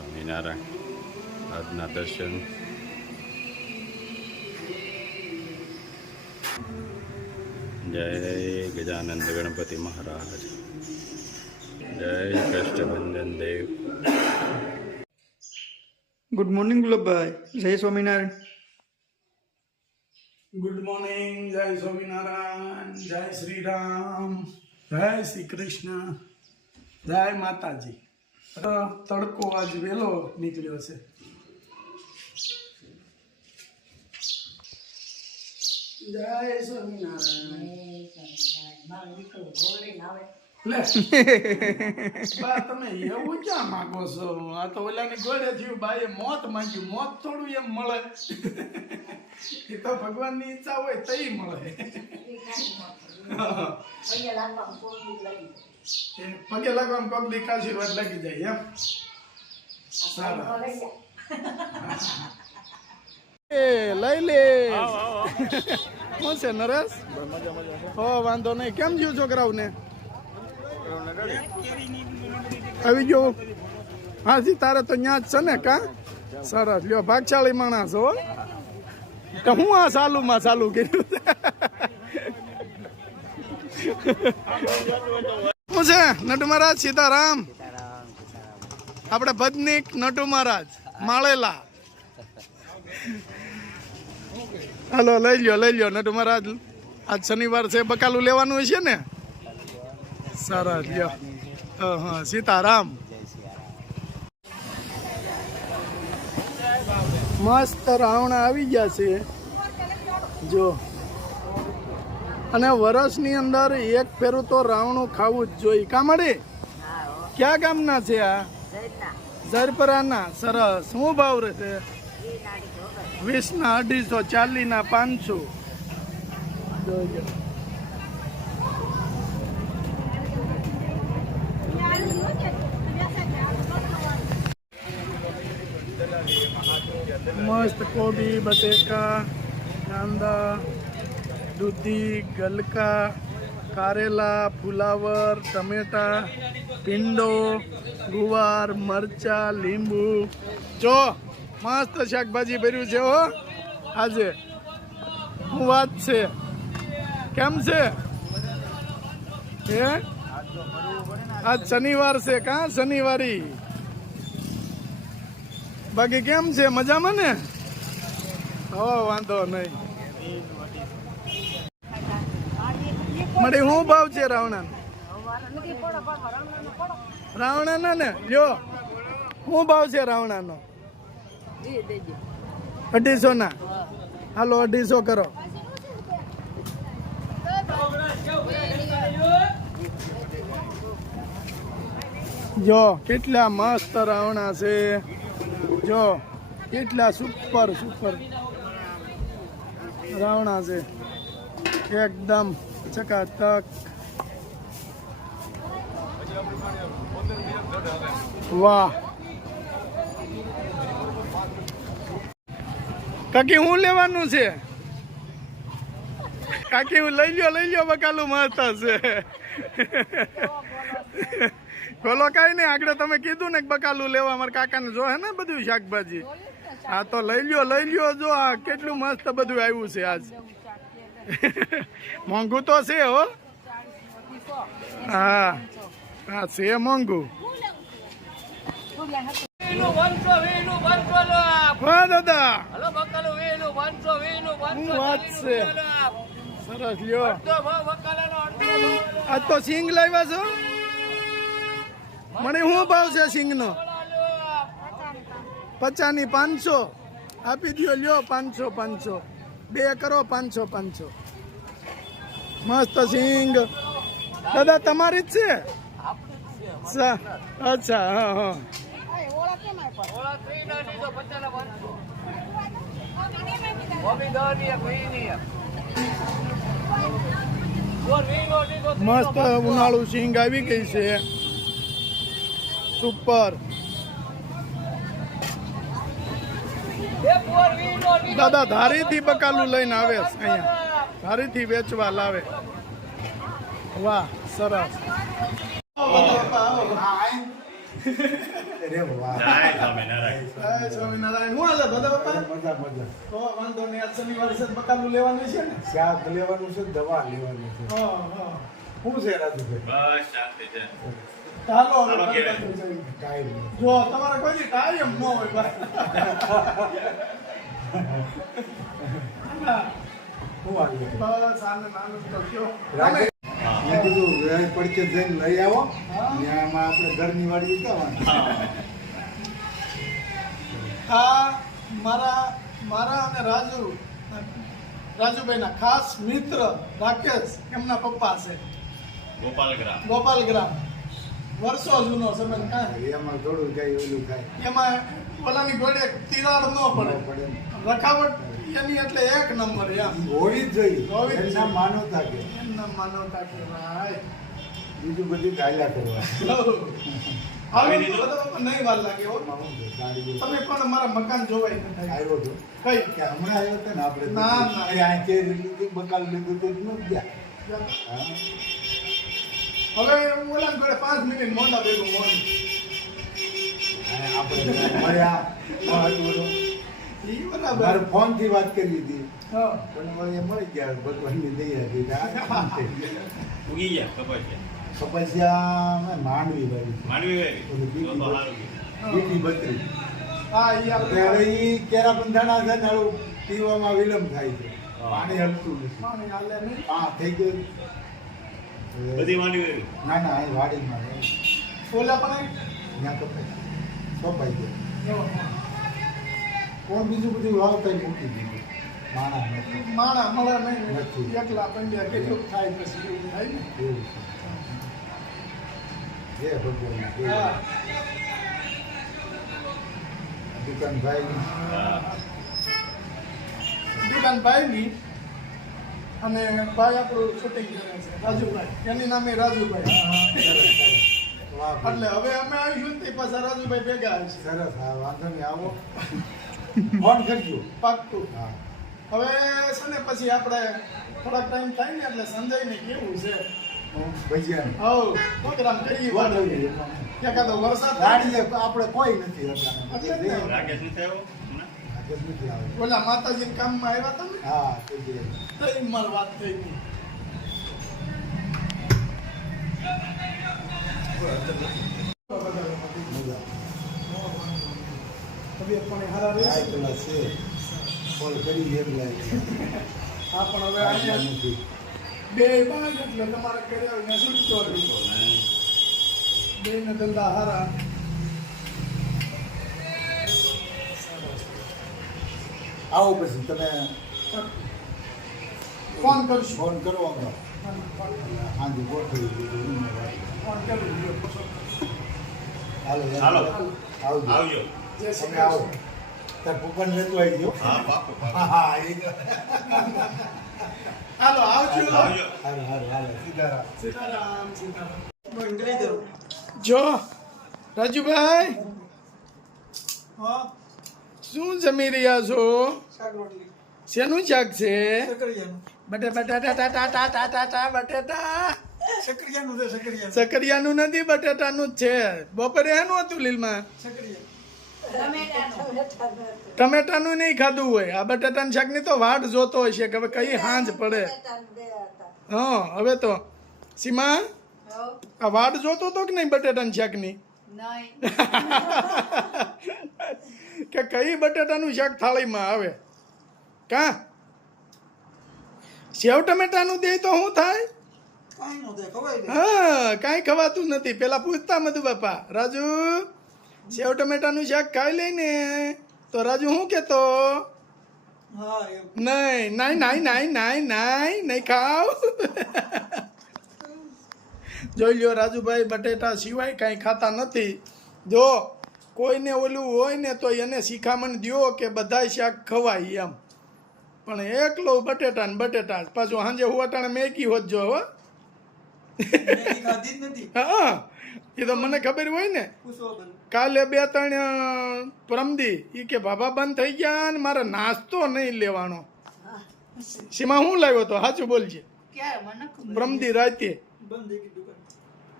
સ્વામિનારાયણ. આજના દર્શન જય ગજાનંદ ગણપતિ મહારાજ, જય કષ્ટભંજન દેવ. ગુડ મોર્નિંગ ગુલાબભાઈ, જય સ્વામિનારાયણ. ગુડ મોર્નિંગ, જય સ્વામિનારાયણ, જય શ્રી રામ, જય શ્રી કૃષ્ણ, જય માતાજી. તડકો આજ વહેલો નીકળ્યો છે. જય સ્વામિનારાયણ. લે બા, તમે એવું ક્યાં માંગો છો? આ તો ઓલાની ગોળે થયું, બાએ મોત માંગ્યું. મોત થોડું એમ મળે. એ તો ભગવાનની ઈચ્છા હોય તઈ મળે. પગે લાગવામાં પબ્લિક આશીર્વાદ લાગી જાય એમ. સારા લઈ લે. શું છે નરેશ? હો, વાંધો નહીં. કેમ ગયું છોકરાઓને? આવી ગયો? હાજી, તારે તો ન્યા જ છે ને? કા સરસ. લ્યો, ભાગશાળી માણસ હો. તો હું આ ચાલુમાં ચાલુ કર્યું. શું છે નટુ મહારાજ? સીતારામ. આપણે ભજનીક નટુ મહારાજ માળેલા. હાલો, લઈ લ્યો નટુ મહારાજ. આજ શનિવાર છે, બકાલું લેવાનું હશે ને? સરસ. લ્યો. હા, સીતારામ. મસ્ત રાવણા આવી ગયા છે જો. અને વર્ષની અંદર એક ફેરું તો રાવણું ખાવું જ જોઈએ. કામડી ક્યાં ગામના છે આ? ઝરપરાના. સરસ. શું ભાવ રહેશે? 20ના 250, 40ના 500. જોજો. મસ્ત કોબી, બટેકા, કાંદા, દૂધી, ગલકા, કારેલા, ફુલાવર, ટમેટા, ભીંડો, ગુવાર, મરચા, લીંબુ. જો મસ્ત શાકભાજી ભર્યું છે હો આજે. શું વાત છે? કેમ છે? આજ શનિવાર છે. કા શનિવારી? બાકી કેમ છે? મજામાં ને? હો, વાંધો નહીં. મળી શું ભાવ છે રાવણા? રાવણા ને લ્યો, શું ભાવ છે રાવણાનો? 250 ના. હાલો, 250 કરો. જો કેટલા મસ્ત રાવણા છે. જો કેટલા સુપર રાવણા છે. એકદમ ચકાચક. વાહ કાકી, હું લેવાનું છે? કાકી, હું લઈ લ્યો બકાલું મસ્ત છે. બોલો, કઈ નહીં. આગળ તમે કીધું ને બકાલું લેવા. અમારા કાકાને જો હે ને બધું શાકભાજી. હા, તો લઈ લ્યો. જો આ કેટલું મસ્ત બધું આવ્યું છે આજ. મોંઘું તો છે હો. હા, છે મોંઘું. હા દાદા, શું વાત છે? સરસ. લ્યો, આજ તો સિંગ લાવ્યા છો? મને શું ભાવ છે સિંગ નો? 50 ની 500 આપી દો. લ્યો, 500. 2 કરો. 500. મસ્ત સિંગ. દાદા તમારી જ છે? અચ્છા. હા. મસ્ત ઉનાળુ સિંગ આવી ગઈ છે. સુપર. દાદા ધારીથી બકાલું લઈને આવે અહીંયા. ધારીથી વેચવા લાવે. વાહ, સરસ. અરે વાહ જય સ્વામિનારાયણ. જય સ્વામિનારાયણ. હું હાલે બધા બાપા? મજા મજા તો વાંધો નહીં, આજ શનિવાર છે, બકાલું લેવાનું છે ને? શાક લેવાનું છે દવા લેવાની છે હા હા. શું છે રાજુભાઈ બસ શાંતિ છે. ચાલો હવે ચાલો ઘેરે. બાજુ જઈએ. કાંઈ નહીં. જો તમારે કોઈ દી ટાઈમ ન હોય ભાઈ. ના, શું આવ્યું બસ આનંદ આનંદ તો કયો. રાખે હા. મેં કીધું વેણ પડકે જઈને લઈ આવો હા. ત્યાંમાં આપણે ઘરની વાડી ઉતારવાની આ મારા અને રાજુભાઈના ખાસ મિત્ર રાકેશ, એમના પપ્પા છે, ગોપાલગ્રામ. ગોપાલગ્રામ. વર્ષો જૂનો સંબંધ. કાંઈ એમાં થોડું કઈ ઓલું થાય એમાં ઓલાની ઘોડે તિરાડ ન પડે. ન પડે ને. રખાવટ એની એટલે એક નંબર એમ. હોવી જ જોઈએ હોવી જ એમના જોઈએ. માનવતા કે એમના માનવતા કહેવાય. બીજું બધું ચાલ્યા કરવા હવે બધા નહીં વાર લાગે હો. શું છે, ગાડી તમે પણ મારા મકાન જોવાય ન થાય. આવ્યો હતો કઈ કે હમણાં આવ્યો હતો ને આપણે ના, ના. આ કેરી લીધી બકાલ લીધું તો જ નથી ગયા હા. હવે ઓલા ઘરે 5 મિનિટ મોંડા ભેગું મોડું. અને આપણે મળ્યા હતું બધું. ઈ બરાબર. મારે ફોન થી વાત કરી હતી હા. પણ મને મળી ગયા ભગવાનની દયા હતી ઉગી ગયા કપાસ છે. કપાસિયા માંડવી વાળી માંડવી વેરી. ઓલું તો તો સારું કીધું. બીટી બત્રી હા, ઈ હવે આપણે ઈ કેરા બંધાણા છે ને હાલું પીવામાં વિલંબ થાય છે હા. પાણી હલતું નથી પાણી હાલે નહીં. હા થઈ ગયું બધી માંડવી વેરી. ના ના અહીં વાડીમાં ઓલા પણ ત્યાં કપાય કપાઈ ગયો એવો. કોણ બીજું બધું વાવતા મૂકી દીધું માણા નથી માણા મળે નથી. નહીં. એકલા પંડ્યા કેટલું થાય પછી એવું થાય ને. એવું છે જય ભગવાન હા. દુકાનભાઈ હા. દુકાન ભાઈની અને ભાઈ આપણું શૂટિંગ કરે છે, રાજુભાઈ. એની નામે રાજુભાઈ. વાહ એટલે હવે અમે આવીશું ને તે પાછા રાજુભાઈ ભેગા આવીશું. સરસ હા વાંધો નહીં આવો ફોન કરજો પાક્કું. હા હવે છે ને પછી આપણે થોડાક ટાઈમ થાય ને એટલે સંજયને કેવું છે. ભજીયા હવ પ્રોગ્રામ કરીએ વાળો. એકાદો વરસાદ થાય ને. ગાડીએ આપણે કોઈ નથી એટલે જ ને. હમણાં રાકેશ નથી આવ્યો? ના? આગળ નથી આવે ઓલા માતાજી કામમાં આવ્યા હતા ને હા તે જે તો ઈ મારી વાત થઈ ગઈ. મજા તબિયત પણ હારા રહે આ છે. પેલા છે કોલ કરી એમ લાગે હા પણ હવે અહીંયા નથી બે બાદ એટલે તમારે ઘરે આવીને છૂટતો રહ્યો. બે ને ધંધા હારા. આવો પછી તમે ફોન કરશું. ફોન કરો અમને હાજી ગોઠવી દીધું ફોન કરી લ્યો. હાલો હાલો. આવજો આવજો. જય શ્રી તમે આવો કૃષ્ણ. તાર પપ્પાને લેતો આવી ગયો હા પાકું પાકું. હા હા એ જ. હાલો આવજો. આવજો. હારું હારું હાલો સીતારામ સીતારામ સીતારામ. જો રાજુભાઈ હા શું જમી રહ્યા છો? શાક રોટલી શેનું શાક છે? સકરિયાનું બટેટા સકરિયાનું છે સકરિયાનું સકરિયાનું નથી, બટેટાનું જ છે. બપોરે એનું હતું લીલમાં સકરિયા ટમેટાનું નહીં ખાધું હોય. આ બટાટાનું શાકની તો વાટ જોતો હશે કે હવે કઈ હાંજ પડે. હા હવે તો સીમા આ વાટ જોતો તો કે નહીં બટેટાનું શાકની કે કઈ બટેટાનું શાક થાળીમાં આવે? કા સેવ ટમેટાનું દે તો શું થાય? કાંઈ નો દે ખવાય દે હા કાંઈ ખવાતું નથી. પેલા પૂછતા મધુ બાપા, રાજુ સેવ ટમેટાનું શાક ખાઈ લઈને તો રાજુ શું કેતો? હા એમ નહીં નાઈ નાઈ નાઈ નાઈ નાઈ નહીં ખાવ. જોઈ લ્યો રાજુભાઈ બટેટા સિવાય કાંઈ ખાતા નથી. જો કોઈને ઓલું હોય ને તો એને શિખામણ દ્યો કે બધાય શાક ખવાય એમ, પણ એકલો બટેટા ને બટેટા પાછું સાંજે હુવાટાણે મેગી હોત જો હો. મેગી ખાધી જ નથી હા એ તો મને ખબર હોય ને. પૂછો બન કાલે 2-3 પરમદી એ કે બાબા બંધ થઈ ગયા ને મારે નાસ્તો નહીં લેવાનો. સીમા હું લાવ્યો તો સાચું બોલજે. પરમદી રાતે બંધ થઈ ગઈ દુકાન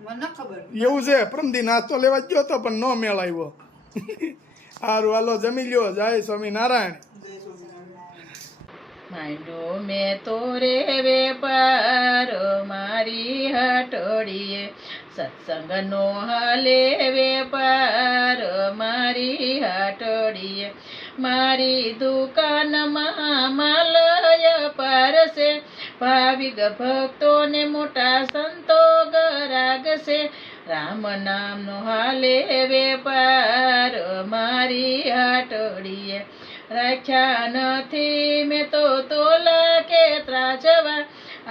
મને ન ખબર એવું છે પ્રમદી નાસ્તો લેવા જ ગયો તો પણ ન મેળ આવ્યો સારું હાલો જમી લ્યો જય સ્વામિનારાયણ જય સ્વામિનારાયણ. માંડ્યો મેં તો રે વેપાર મારી હટોડીએ, સત્સંગનો હાલે વેપાર મારી હટોડીએ. મારી દુકાનમાં માલય પરસે, ભાવિક ભક્તોને મોટા સંતો ગરાગશે. રામ નામનો હાલે વેપાર મારી હાટોડીએ. રાખ્યા નથી મેં તો તોલા કે ત્રાજવા,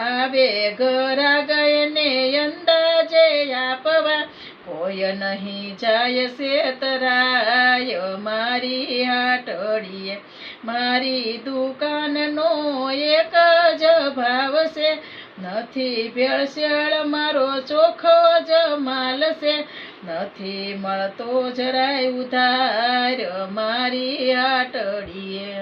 આવે ગરાગ એને અંદાજે આપવા. કોઈ નહીં જાય સેતરાય મારી હાટડીએ. મારી દુકાનનો એક જ ભાવ છે, નથી ભેળસેળ મારો ચોખ્ખો જ માલ છે. નથી મળતો જરાય ઉધાર મારી હાટડીએ.